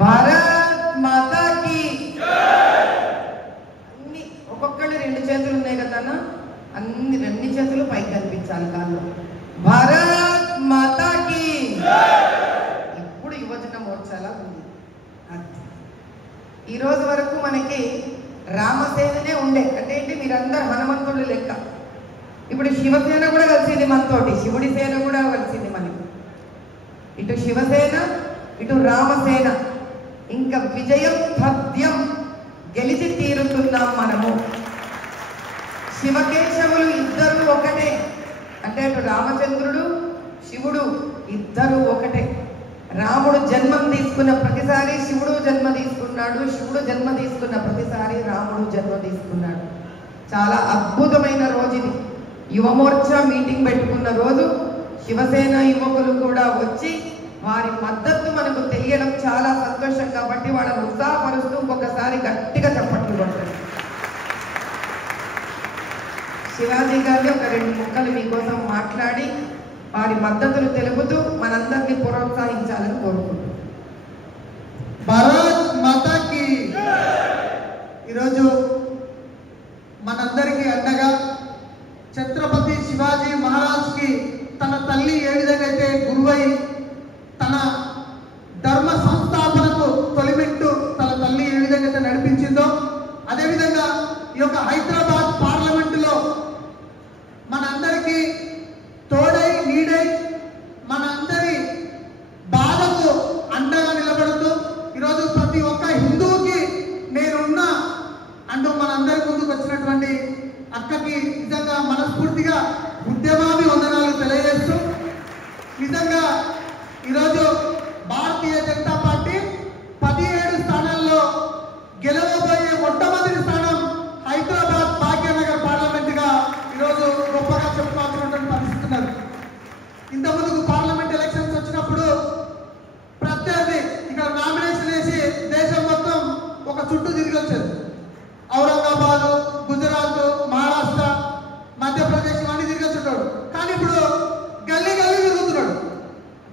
భారత్ మాతా key అన్ని ఒక్కొక్కళ్ళు రెండు చేతులు ఉన్నాయి కదా అన్ని రెండు చేతులు పైకి కనిపించాలి కాళ్ళు. భారత్ మాతా కీ ఇప్పుడు యువజన మోర్చాలా ఉంది. ఈ రోజు వరకు మనకి రామసేననే ఉండే, అంటే ఏంటి మీరందరూ హనుమంతుళ్ళు లెక్క. ఇప్పుడు శివసేన కూడా కలిసింది మనతోటి, శివుడి సేన కూడా కలిసింది మనకి. ఇటు శివసేన ఇటు రామసేన, ఇంకా విజయం తథ్యం, గెలిచి తీరుతున్నాం మనము. శివకేశవులు ఇద్దరు ఒకటే, అంటే అటు రామచంద్రుడు శివుడు ఇద్దరు ఒకటే. రాముడు జన్మం తీసుకున్న ప్రతిసారి శివుడు జన్మ తీసుకున్నాడు, శివుడు జన్మ తీసుకున్న ప్రతిసారి రాముడు జన్మ తీసుకున్నాడు. చాలా అద్భుతమైన రోజు ఇది. యువమోర్చా మీటింగ్ పెట్టుకున్న రోజు శివసేన యువకులు కూడా వచ్చి వారి మద్దతు మనకు తెలియడం చాలా సంతోషం. కాబట్టి వాళ్ళని ఉత్సాహపరుస్తూ ఇంకొకసారి గట్టిగా చప్పట్లు కొట్టండి. శివాజీ గారిని ఒక 2 ముక్కలు మీకోసం మాట్లాడి వారి మద్దతులు తెలుపుతూ మనందరినీ ప్రోత్సహించాలని కోరుకుంటున్నాం. భారత్ మాతాకి ఈరోజు మనందరికీ అండగా ఛత్రపతి శివాజీ మహారాజ్కి తన తల్లి ఏ విధంగా అయితే గురువై తన ధర్మ సంస్థాపనకు తొలిమెట్టు తన తల్లి ఏ విధంగా అయితే నడిపించిందో, అదేవిధంగా ఈ యొక్క హైదరాబాద్ పార్లమెంటులో మనందరికీ తోడై నీడై మనందరి బాధకు అండగా నిలబడుతూ ఈరోజు ప్రతి ఒక్క హిందువుకి నేనున్నా అంటూ మనందరి ముందుకు వచ్చినటువంటి అక్కకి నిజంగా మనస్ఫూర్తిగా ఉద్యమాభి వందనాలు తెలియజేస్తూ, నిజంగా ఈరోజు భారతీయ జనతా పార్టీ 17 స్థానాల్లో గెలవబోయే మొట్టమొదటి స్థానం హైదరాబాద్ భాగ్యనగర్ పార్లమెంటుగా ఈరోజు గొప్పగా చెప్పుకోవాల్సినటువంటి పరిస్థితి ఉన్నది. ఇంతకుముందుకు పార్లమెంట్ ఎలక్షన్స్ వచ్చినప్పుడు ప్రత్యర్థి ఇక్కడ నామినేషన్ వేసి దేశం మొత్తం ఒక చుట్టూ తిరిగి వచ్చేది. ఔరంగాబాద్, గుజరాత్, మహారాష్ట్ర, మధ్యప్రదేశ్ ఇవన్నీ తిరిగి వచ్చేటాడు. కానీ ఇప్పుడు గల్లీ గల్లీ తిరుగుతున్నాడు.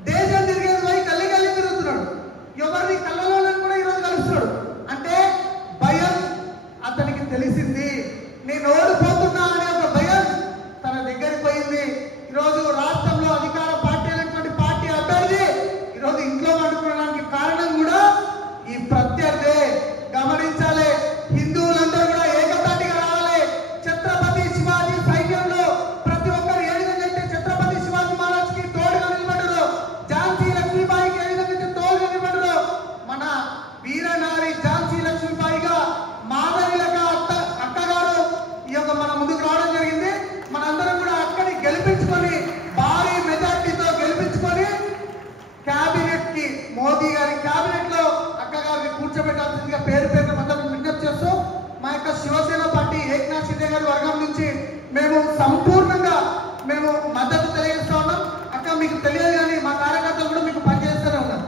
దేశం తిరిగేది పోయి గల్లీ గల్లీ తిరుగుతున్నాడు. ఎవరిని కళ్ళలోనే కూడా ఈరోజు కలుస్తున్నాడు. అంటే భయం అతనికి తెలిసింది, నేను ఓడిపోతున్నా అనే ఒక భయం తన దగ్గరికి పోయింది. ఈరోజు రాష్ట్రంలో అధికార పార్టీ అయినటువంటి పార్టీ అభ్యర్థి ఈరోజు ఇంట్లో వండుకోవడానికి కారణం కూడా ఈ ప్రత్యర్థి. గమనించాలి, హిందువులందరూ కూడా ఏకతాటిగా రావాలి. ఛత్రపతి శివాజీ సైన్యంలో ప్రతి ఒక్కరు ఏ విధంగా అయితే ఛత్రపతి శివాజీ మహారాజ్కి తోడుగా నిలబడ్డారో, ఝాన్సీ లక్ష్మీబాయికి ఏ విధంగా అయితే తోడుగా నిలబడ్డారో, మన వీరనారి ఝాన్సీ లక్ష్మీబాయిగా మాధవిలగా అక్కగారు ఈ యొక్క మన ముందుకు రావడం జరిగింది. మనందరం కూడా అక్కడి గెలిపించుకొని భారీ మెజార్టీతో గెలిపించుకొని క్యాబినెట్ కి, మోదీ గారి క్యాబినెట్ లో అక్కగారిని కూర్చోబెట్టాల్సిందిగా పేరు అందరూ విజ్ఞప్తి చేస్తూ, మా యొక్క శివసేన పార్టీ ఏక్నాథ్ షిండే గారి వర్గం నుంచి మేము సంపూర్ణంగా మద్దతు తెలియజేస్తా ఉన్నాం. అక్క మీకు తెలియదు కానీ మా కార్యకర్తలు కూడా మీకు పనిచేస్తూనే ఉన్నారు.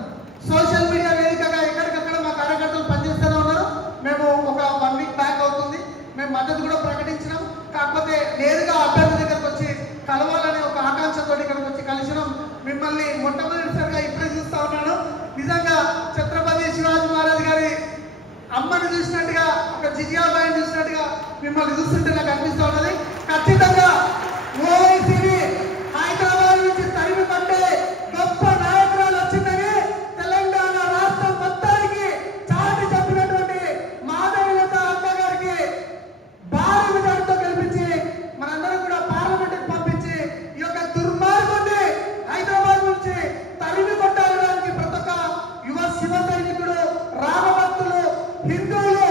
సోషల్ మీడియా వేదికగా ఎక్కడికక్కడ మా కార్యకర్తలు పనిచేస్తూనే ఉన్నారు. మేము ఒక 1 వీక్ బ్యాక్ అవుతుంది మేము మద్దతు కూడా ప్రకటించినాం. కాకపోతే నేరుగా అభ్యర్థి దగ్గరకు వచ్చి కలవాలనే ఒక ఆకాంక్షతో ఇక్కడికి వచ్చి కలిసినాం. మిమ్మల్ని మొట్టమొదటిసారిగా ఇప్పుడే చూస్తా ఉన్నాను. నిజంగా ఛత్రపతి శివాజీ మహారాజ్ గారి అమ్మని చూసినట్టుగా, ఒక జిజియాబాయిని చూసినట్టుగా మిమ్మల్ని చూస్తుంటే నాకు అనిపిస్తూ ఉన్నది. ఖచ్చితంగా ఓవైసీని హైదరాబాద్ నుంచి తరిమి పట్టే గొప్ప నాయకురాలు వచ్చిందని తెలంగాణ రాష్ట్రం మొత్తానికి చాటి చెప్పినటువంటి మాధవిలత అక్క గారికి భారీ మెజార్టీతో గెలిపించి మనందరం కూడా పార్లమెంట్కి పంపించి ఈ యొక్క దుర్మార్గుడిని హైదరాబాద్ నుంచి తరిమి కొట్టాలడానికి ప్రతి ఒక్క యువ శివ సైనికుడు, రామభక్తులు, హిందువులు,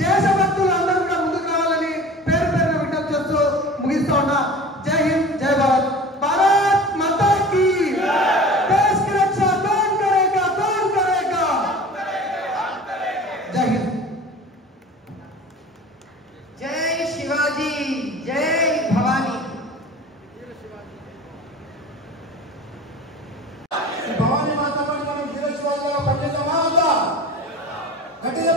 దేశభక్తులు అందరూ కూడా ముందుకు రావాలని పేరు పేరున విజ్ఞప్తి చేస్తూ ముగిస్తా ఉన్నా. జై హింద్, జై భారత్. భారత్ మాతా కీ. దేశ్ కి రక్షా కౌన్ కరేగా, కౌన్ కరేగా. జై హింద్. జై శివాజీ, జై భవానీ. భవానీ మాత మనం శివాజీ పనిచేద్దామా? గట్టిగా